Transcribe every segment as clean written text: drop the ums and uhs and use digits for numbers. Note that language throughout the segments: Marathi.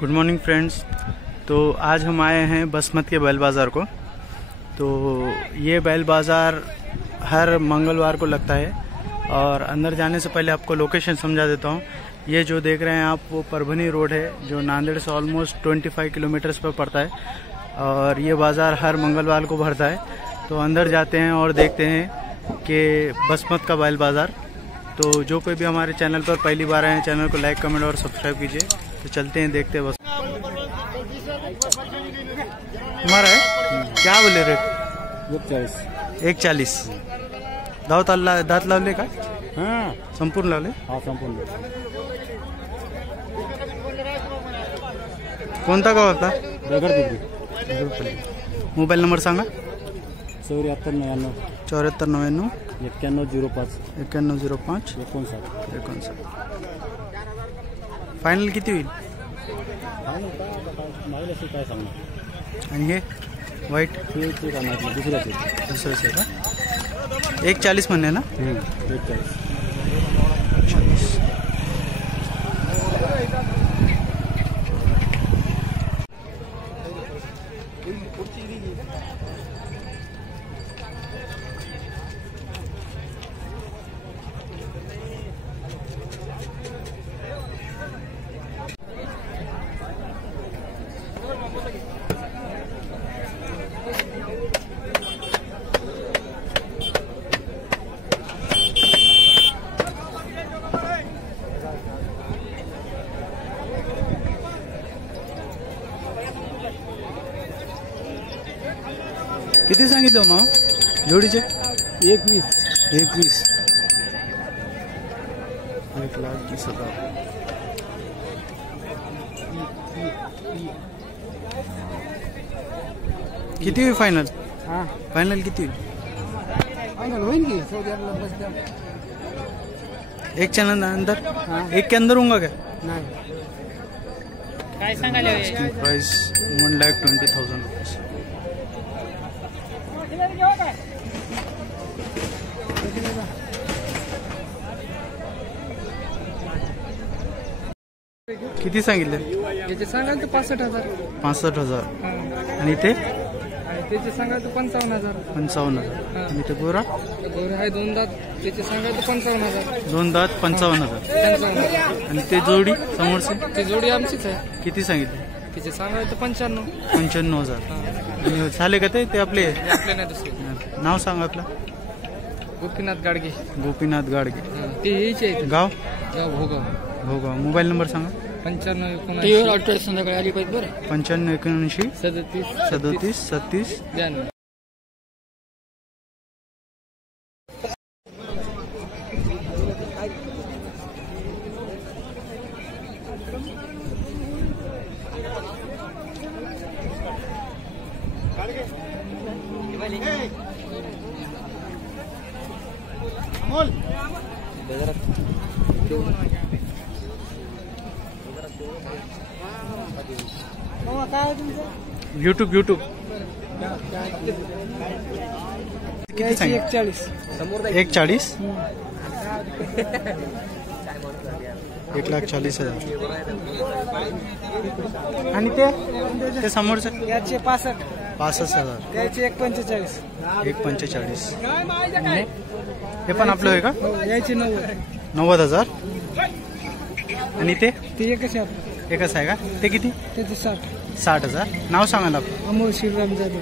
Good morning friends. तो आज हम आए हैं बसमत के बैल बाज़ार को। तो ये बैल बाज़ार हर मंगलवार को लगता है और अंदर जाने से पहले आपको लोकेशन समझा देता हूँ। ये जो देख रहे हैं आप वो परभनी रोड है जो नांदेड़ से ऑलमोस्ट 25 किलोमीटर्स पर पड़ता है और ये बाज़ार हर मंगलवार को भरता है। तो अंदर जाते हैं और देखते हैं कि बसमत का बैल बाज़ार। तो जो कोई भी हमारे चैनल पर पहली बार आए हैं चैनल को लाइक कमेंट और सब्सक्राइब कीजिए। तो चलते हैं देखते हैं बस हमारा है क्या बोले रेट 140 दात लावले का संपूर्ण लावले संपूर्ण कोणता गाव होता मोबाईल नंबर सांगा 7499 9105 फायनल किती होईल? आणि हे वाईट दुसरंच आहे का? 140 म्हणणे ना? 140. किती सांगितलं मग जोडीचे? 21 1,20,000. किती होईल फायनल? फायनल किती होईल? फायनल होईल की एक चॅनल अंदर एक के अंदर होऊंगा क्या? नाही काय सांगायला प्राइस 1,20,000 रुपीज. किती सांगितले? याचे सांगाल तर 65,000. 65,000. आणि ते त्याचे सांगाल तर 55,000. 55,000. आणि ते गोरा आहे 2 दात. त्याचे सांगाल तर 55,000. 2 दात 55,000. आणि ते जोडी समोरचे ती जोडी आमचीच आहे. किती सांगितले? तिचे सांगाल तर 95,000. आणि झाले का ते आपले नाही दुसरे. नाव सांग आपलं. गोपीनाथ गाडगे. गोपीनाथ गाडगे. ते यायचे गाव भोगाव. मोबाईल नंबर सांगा. 95 संध्याकाळी आली पाहिजे बरं. 95 37 37. यूट्यूब किती सांगितलं? 140. 1,40,000. आणि ते समोरचे याचे 65,000. त्याचे 145. 145. हे पण आपलं आहे का? याचे 90,000. आणि ते एकच आहे. एकच आहे का? ते किती? त्याचे 60,000. नाव सांगा ना आपलं. अमोल श्रीराम जाधव.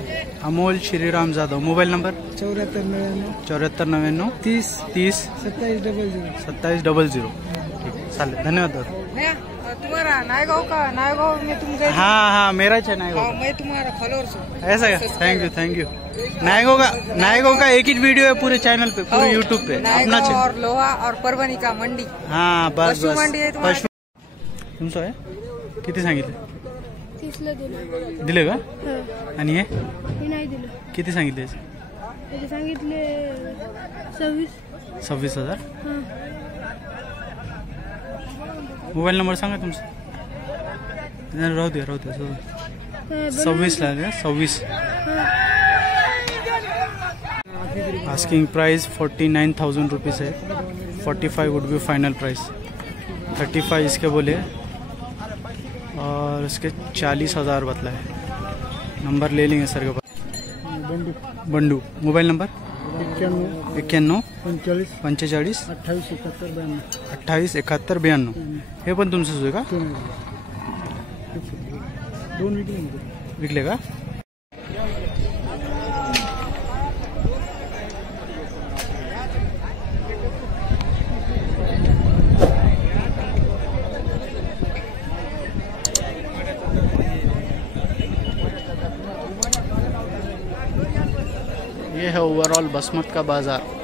अमोल श्रीराम जाधव. Mobile number 7499 30 2700. 2700. ठीक है, चालेल. धन्यवाद दादा. तुम्हारा नायगांव में तुम गए? हाँ मेरा है नायगांव. मैं तुम्हारा फॉलोअर्स हूँ. ऐसा क्या? Thank you. नायगांव का एक ही वीडियो है पूरे चैनल पे, पूरे यूट्यूब पे. अपना और लोहा और परभणी का मंडी. हाँ बस मंडी है पशु तुमचं आहे. किती सांगितले? 30ला दिले का? आणि हे नाही दिलं. किती सांगितले? त्याचे सांगितले 26,000. मोबाईल नंबर सांगा तुमचा. राहू दे 26 ला 26. आस्किंग प्राइस 49,000 रुपीज़ है. 45 वुड बी फाइनल प्राइस. 35 इसके बोले. और इसके 40,000 बतला है। नंबर ले लेंगे सर के पास। Bandu mobile number 91 45 28 71 92। हे पण तुमचंच होय का? विकले का? ये है ओवरऑल बसमत का बाजार।